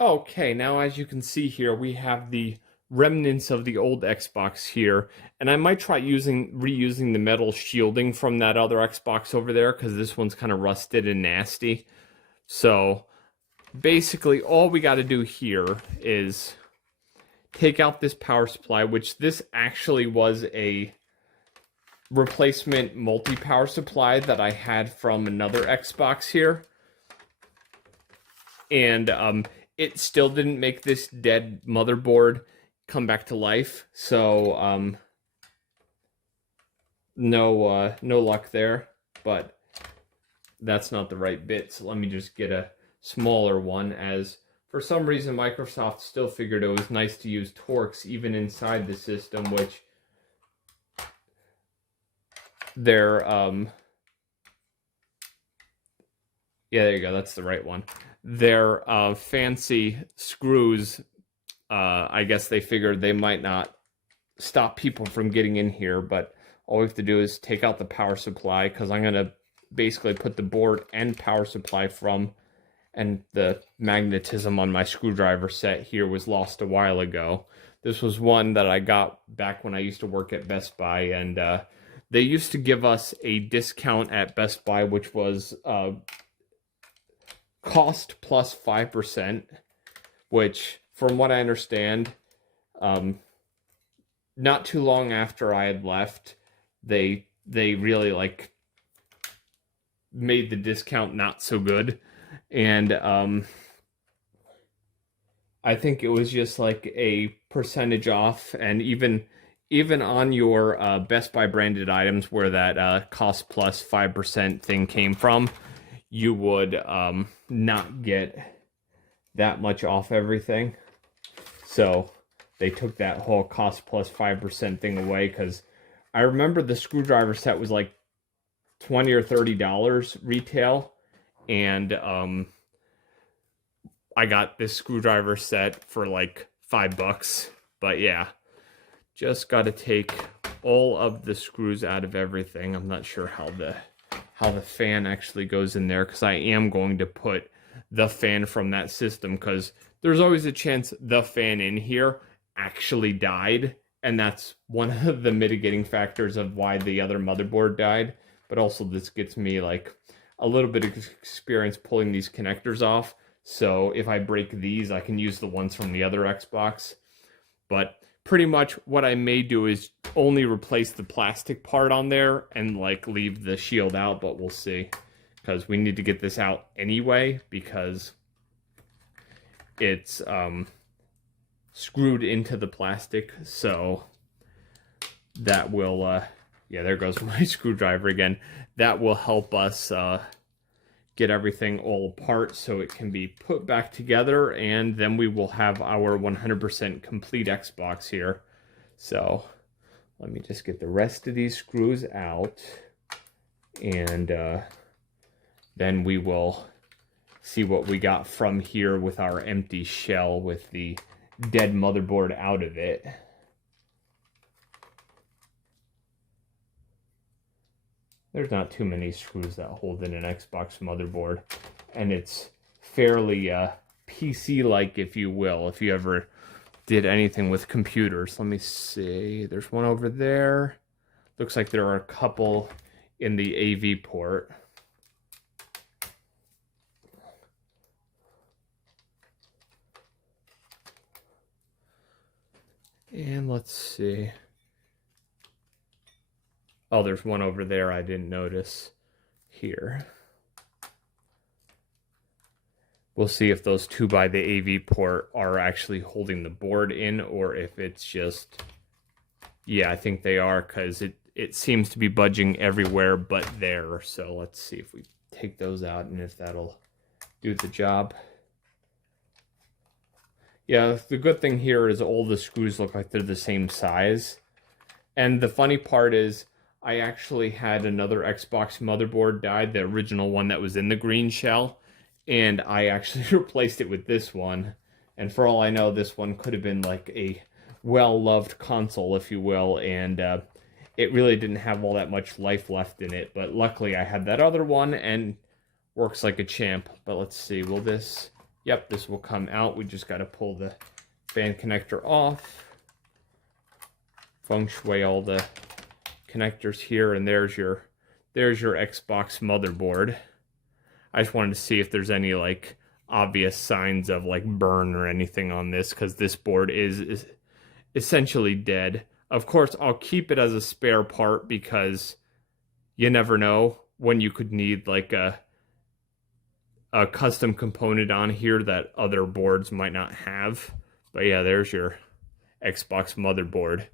Okay, now as you can see here, we have the remnants of the old Xbox here, and I might try reusing the metal shielding from that other Xbox over there, because this one's kind of rusted and nasty. So basically all we got to do here is take out this power supply, which this actually was a replacement multi-power supply that I had from another Xbox here. And it still didn't make this dead motherboard come back to life. So no luck there. But that's not the right bit. So let me just get a smaller one, as for some reason Microsoft still figured it was nice to use Torx even inside the system, which they're yeah, there you go, that's the right one. Their fancy screws, I guess they figured they might not stop people from getting in here, but all we have to do is take out the power supply, because I'm going to basically put the board and power supply from, and the magnetism on my screwdriver set here was lost a while ago. This was one that I got back when I used to work at Best Buy, and they used to give us a discount at Best Buy, which was cost plus 5%, which, from what I understand, not too long after I had left, they really like made the discount not so good, and I think it was just like a percentage off, and even on your Best Buy branded items where that cost plus 5% thing came from, you would not get that much off everything. So they took that whole cost plus 5% thing away, because I remember the screwdriver set was like $20 or $30 retail, and I got this screwdriver set for like $5. But yeah, just got to take all of the screws out of everything. I'm not sure how the fan actually goes in there, because I am going to put the fan from that system, because there's always a chance the fan in here actually died, and that's one of the mitigating factors of why the other motherboard died. But also this gets me like a little bit of experience pulling these connectors off, so if I break these, I can use the ones from the other Xbox. But pretty much what I may do is only replace the plastic part on there and like leave the shield out, but we'll see, because we need to get this out anyway, because it's screwed into the plastic. So that will yeah, there goes my screwdriver again. That will help us get everything all apart so it can be put back together, and then we will have our 100% complete Xbox here. So let me just get the rest of these screws out, and then we will see what we got from here with our empty shell with the dead motherboard out of it. There's not too many screws that hold in an Xbox motherboard, and it's fairly PC-like, if you will, if you ever did anything with computers. Let me see. There's one over there. Looks like there are a couple in the AV port. And let's see. Oh, there's one over there I didn't notice here. We'll see if those two by the AV port are actually holding the board in, or if it's just... Yeah, I think they are, because it seems to be budging everywhere but there. So let's see if we take those out and if that'll do the job. Yeah, the good thing here is all the screws look like they're the same size. And the funny part is, I actually had another Xbox motherboard die, the original one that was in the green shell, and I actually replaced it with this one. And for all I know, this one could have been like a well-loved console, if you will, and it really didn't have all that much life left in it. But luckily I had that other one, and works like a champ. But let's see, will this... yep, this will come out. We just got to pull the fan connector off. Feng shui all the connectors here, and there's your Xbox motherboard. I just wanted to see if there's any like obvious signs of like burn or anything on this, because this board is essentially dead. Of course, I'll keep it as a spare part because you never know when you could need like a custom component on here that other boards might not have. But yeah, there's your Xbox motherboard.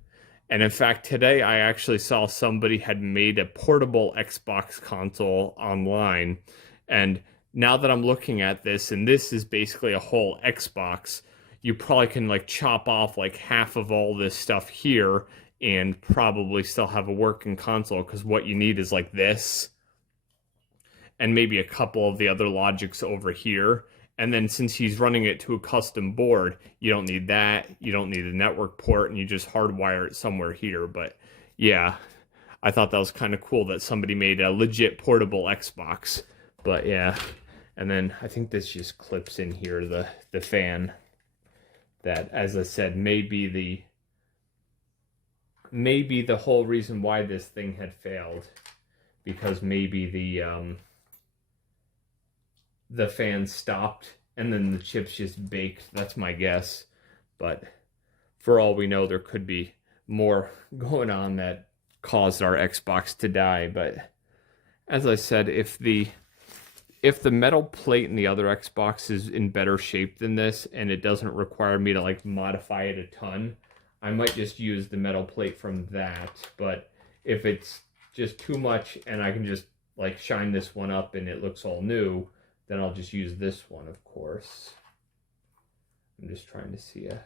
And in fact, today I actually saw somebody had made a portable Xbox console online. And now that I'm looking at this, and this is basically a whole Xbox, you probably can like chop off like half of all this stuff here and probably still have a working console, because what you need is like this and maybe a couple of the other logics over here. And then since he's running it to a custom board, you don't need that. You don't need a network port, and you just hardwire it somewhere here. But yeah, I thought that was kind of cool that somebody made a legit portable Xbox. But yeah, and then I think this just clips in here, the fan. That, as I said, may be the whole reason why this thing had failed, because maybe the fan stopped and then the chips just baked. That's my guess. But for all we know, there could be more going on that caused our Xbox to die. But as I said, if the metal plate in the other Xbox is in better shape than this and it doesn't require me to like modify it a ton, I might just use the metal plate from that. But if it's just too much and I can just like shine this one up and it looks all new, then I'll just use this one, of course. I'm just trying to see a...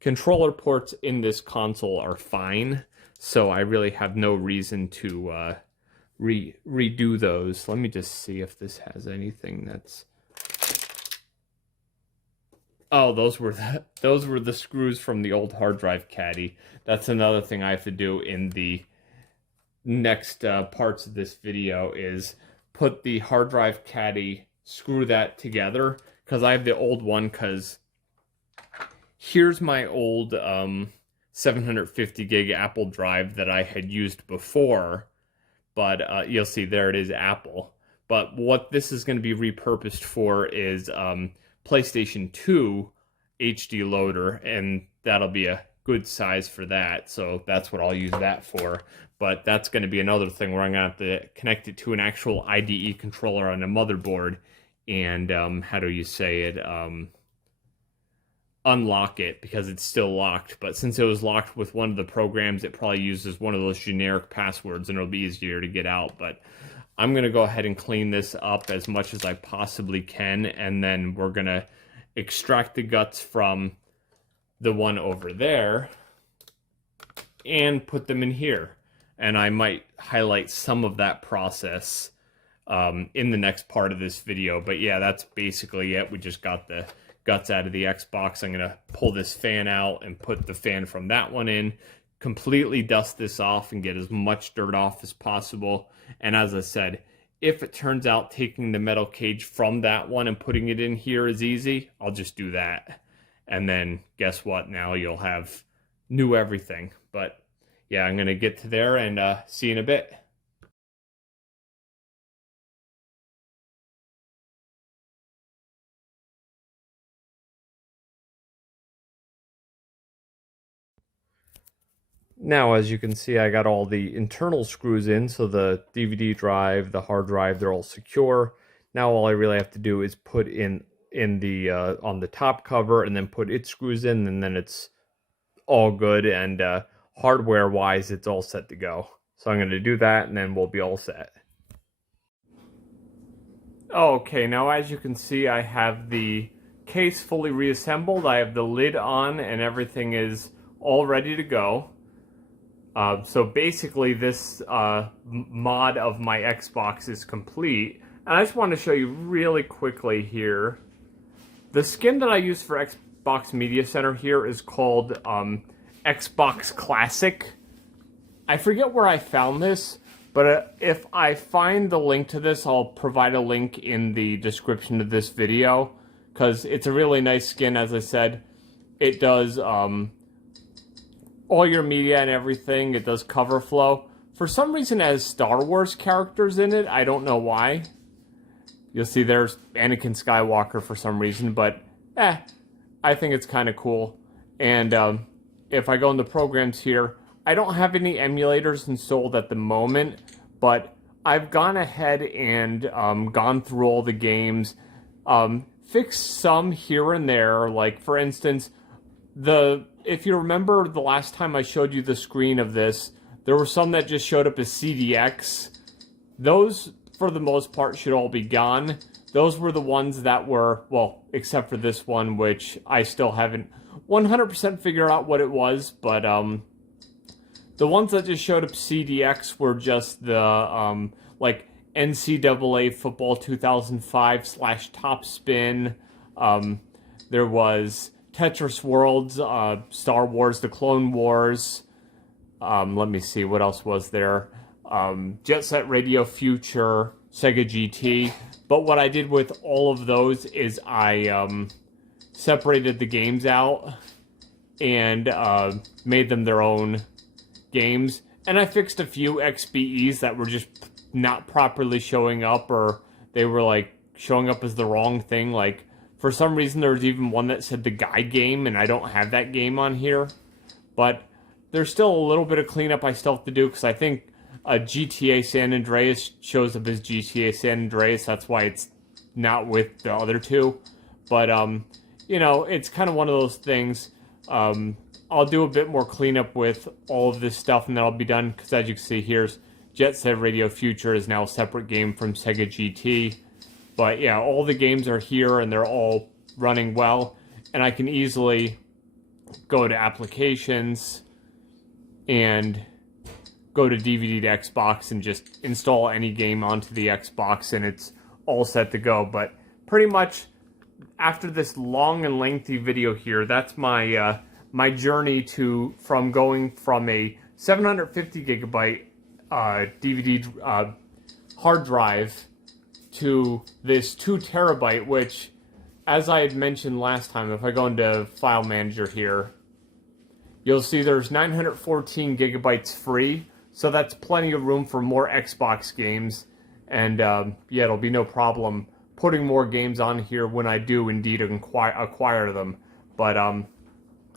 Controller ports in this console are fine, so I really have no reason to redo those. Let me just see if this has anything that's... Oh, those were the screws from the old hard drive caddy. That's another thing I have to do in the next parts of this video, is put the hard drive caddy, screw that together, because I have the old one, because here's my old 750 gig Apple drive that I had used before, but you'll see there it is, Apple. But what this is going to be repurposed for is PlayStation 2 HD loader, and that'll be a good size for that, so that's what I'll use that for. But that's going to be another thing where I'm going to have to connect it to an actual IDE controller on a motherboard and, how do you say it, unlock it, because it's still locked. But since it was locked with one of the programs, it probably uses one of those generic passwords and it'll be easier to get out. But I'm going to go ahead and clean this up as much as I possibly can, and then we're going to extract the guts from the one over there and put them in here. And I might highlight some of that process in the next part of this video. But yeah, that's basically it. We just got the guts out of the Xbox. I'm going to pull this fan out and put the fan from that one in, completely dust this off and get as much dirt off as possible. And as I said, if it turns out taking the metal cage from that one and putting it in here is easy, I'll just do that. And then guess what? Now you'll have new everything. But yeah, I'm going to get to there and see you in a bit. Now, as you can see, I got all the internal screws in, so the DVD drive, the hard drive, they're all secure. Now all I really have to do is put in the on the top cover and then put its screws in, and then it's all good, and hardware-wise, it's all set to go. So I'm going to do that, and then we'll be all set. Okay, now as you can see, I have the case fully reassembled. I have the lid on, and everything is all ready to go. So basically, this mod of my Xbox is complete. And I just want to show you really quickly here. The skin that I use for Xbox Media Center here is called Xbox Classic. I forget where I found this, But if I find the link to this, I'll provide a link in the description of this video, because it's a really nice skin. As I said, it does all your media and everything. It does cover flow. For some reason, it has Star Wars characters in it. I don't know why. You'll see there's Anakin Skywalker for some reason, but I think it's kind of cool. And if I go into programs here, I don't have any emulators installed at the moment, but I've gone ahead and gone through all the games, fixed some here and there. Like, for instance, if you remember the last time I showed you the screen of this, there were some that just showed up as CDX. Those, for the most part, should all be gone. Those were the ones that were, well, except for this one, which I still haven't 100% figured out what it was, but the ones that just showed up CDX were just the, like, NCAA Football 2005 / Top Spin. There was Tetris Worlds, Star Wars, The Clone Wars. Let me see, what else was there? Jet Set Radio Future, Sega GT. But what I did with all of those is I separated the games out and made them their own games. And I fixed a few XBEs that were just not properly showing up, or they were like showing up as the wrong thing. Like, for some reason there was even one that said the Guy game, and I don't have that game on here. But there's still a little bit of cleanup I still have to do, because I think GTA San Andreas shows up as GTA San Andreas. That's why it's not with the other two. But you know, it's kind of one of those things. I'll do a bit more cleanup with all of this stuff, and then I'll be done, because as you can see, here's Jet Set Radio Future is now a separate game from Sega GT. But yeah, all the games are here, and they're all running well. And I can easily go to Applications and go to DVD to Xbox and just install any game onto the Xbox, and it's all set to go. But pretty much, after this long and lengthy video here, that's my my journey from going from a 750 gigabyte DVD hard drive to this 2 terabyte, which, as I had mentioned last time, if I go into File Manager here, you'll see there's 914 gigabytes free, so that's plenty of room for more Xbox games. And yeah, it'll be no problem putting more games on here when I do indeed acquire them. But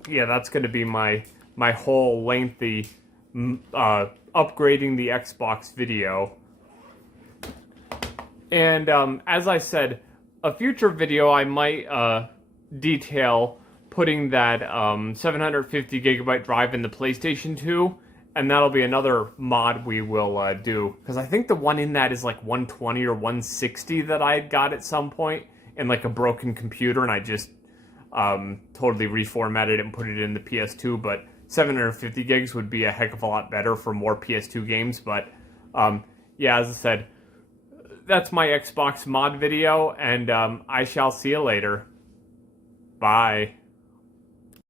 yeah, that's going to be my whole lengthy upgrading the Xbox video. And as I said, a future video I might detail putting that 750 gigabyte drive in the PlayStation 2, and that'll be another mod we will do, because I think the one in that is like 120 or 160 that I had got at some point in like a broken computer, and I just totally reformatted it and put it in the PS2. But 750 gigs would be a heck of a lot better for more PS2 games. But yeah, as I said, that's my Xbox mod video, and I shall see you later. Bye.